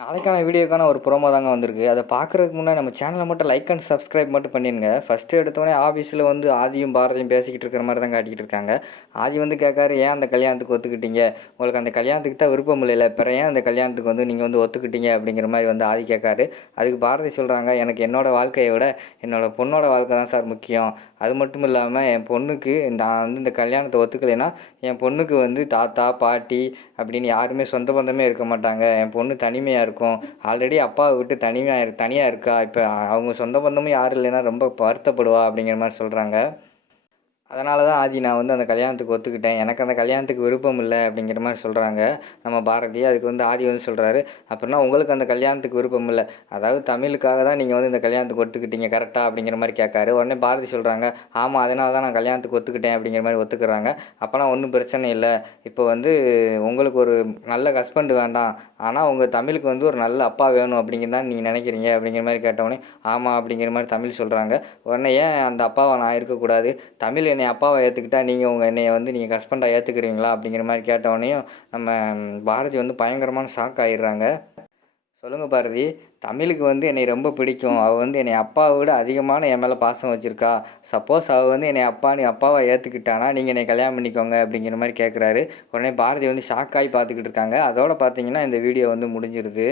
நாளைக்கான வீடியோக்கான ஒரு ப்ரோமோ தாங்க வந்திருக்கு. அதை பார்க்குறதுக்கு முன்னாடி நம்ம சேனலை மட்டும் லைக் அண்ட் சப்ஸ்கிரைப் மட்டும் பண்ணிடுங்க ஃபஸ்ட்டு எடுத்தோடனே ஆஃபீஸில் வந்து ஆதியும் பாரதியும் பேசிக்கிட்டு இருக்கிற மாதிரி தான் காட்டிக்கிட்டு இருக்காங்க. ஆதி வந்து கேட்காரு ஏன் அந்த கல்யாணத்துக்கு ஒத்துக்கிட்டீங்க? உங்களுக்கு அந்த கல்யாணத்துக்கு தான் விருப்பம் இல்லை பிற ஏன் அந்த கல்யாணத்துக்கு வந்து நீங்கள் வந்து ஒத்துக்கிட்டீங்க? அப்படிங்கிற மாதிரி வந்து ஆதி கேட்காரு. அதுக்கு பாரதி சொல்கிறாங்க எனக்கு என்னோடய வாழ்க்கையை விட என்னோடய பொண்ணோட வாழ்க்கை தான் சார் முக்கியம். அது மட்டும் இல்லாமல் என் பொண்ணுக்கு நான் வந்து இந்த கல்யாணத்தை ஒத்துக்கலைன்னா என் பொண்ணுக்கு வந்து தாத்தா பாட்டி அப்படின்னு யாருமே சொந்த பந்தமே இருக்க மாட்டாங்க. என் பொண்ணு தனிமையாக இருக்கும். ஆல்ரெடி அப்பாவை விட்டு தனிமையாக தனியாக இருக்கா? இப்போ அவங்க சொந்த பந்தமும் யாரும் இல்லைன்னா ரொம்ப வருத்தப்படுவா அப்படிங்கிற மாதிரி சொல்கிறாங்க அதனால தான் ஆதி நான் வந்து அந்த கல்யாணத்துக்கு ஒத்துக்கிட்டேன். எனக்கு அந்த கல்யாணத்துக்கு விருப்பம் இல்லை அப்படிங்கிற மாதிரி சொல்கிறாங்க நம்ம பாரதி அதுக்கு வந்து ஆதி வந்து சொல்கிறாரு அப்படின்னா உங்களுக்கு அந்த கல்யாணத்துக்கு விருப்பம் இல்லை. அதாவது தமிழுக்காக தான் நீங்கள் வந்து இந்த கல்யாணத்துக்கு ஒத்துக்கிட்டீங்க கரெக்டாக அப்படிங்கிற மாதிரி கேட்காரு. உடனே பாரதி சொல்கிறாங்க ஆமாம் அதனால தான் நான் கல்யாணத்துக்கு ஒத்துக்கிட்டேன் அப்படிங்கிற மாதிரி ஒத்துக்கிறாங்க. அப்போனா ஒன்றும் பிரச்சனை இல்லை. இப்போ வந்து உங்களுக்கு ஒரு நல்ல ஹஸ்பண்ட் வேண்டாம். ஆனால் உங்கள் தமிழுக்கு வந்து ஒரு நல்ல அப்பா வேணும் அப்படிங்கிறது தான் நீங்கள் நினைக்கிறீங்க அப்படிங்கிற மாதிரி கேட்டவுடனே ஆமாம் அப்படிங்கிற மாதிரி தமிழ் சொல்கிறாங்க உடனே ஏன் அந்த அப்பாவை நான் இருக்கக்கூடாது? தமிழ் என்னை அப்பாவை ஏற்றுக்கிட்டா நீங்கள் உங்கள் என்னையை வந்து நீங்கள் ஹஸ்பண்டாக ஏற்றுக்கிறீங்களா அப்படிங்கிற மாதிரி கேட்டவொடனையும் நம்ம பாரதி வந்து பயங்கரமான ஷாக் ஆகிடுறாங்க சொல்லுங்கள் பாரதி தமிழுக்கு வந்து என்னை ரொம்ப பிடிக்கும். அவள் வந்து என்னை அப்பாவை விட அதிகமான என் மேலே பாசம் வச்சுருக்கா. சப்போஸ் அவள் வந்து என்னை அப்பா நீ அப்பாவை ஏற்றுக்கிட்டானா நீங்கள் என்னை கல்யாணம் பண்ணிக்கோங்க அப்படிங்கிற மாதிரி கேட்குறாரு உடனே பாரதி வந்து ஷாக்காகி பார்த்துக்கிட்டு இருக்காங்க. அதோட பார்த்தீங்கன்னா இந்த வீடியோ வந்து முடிஞ்சிருது.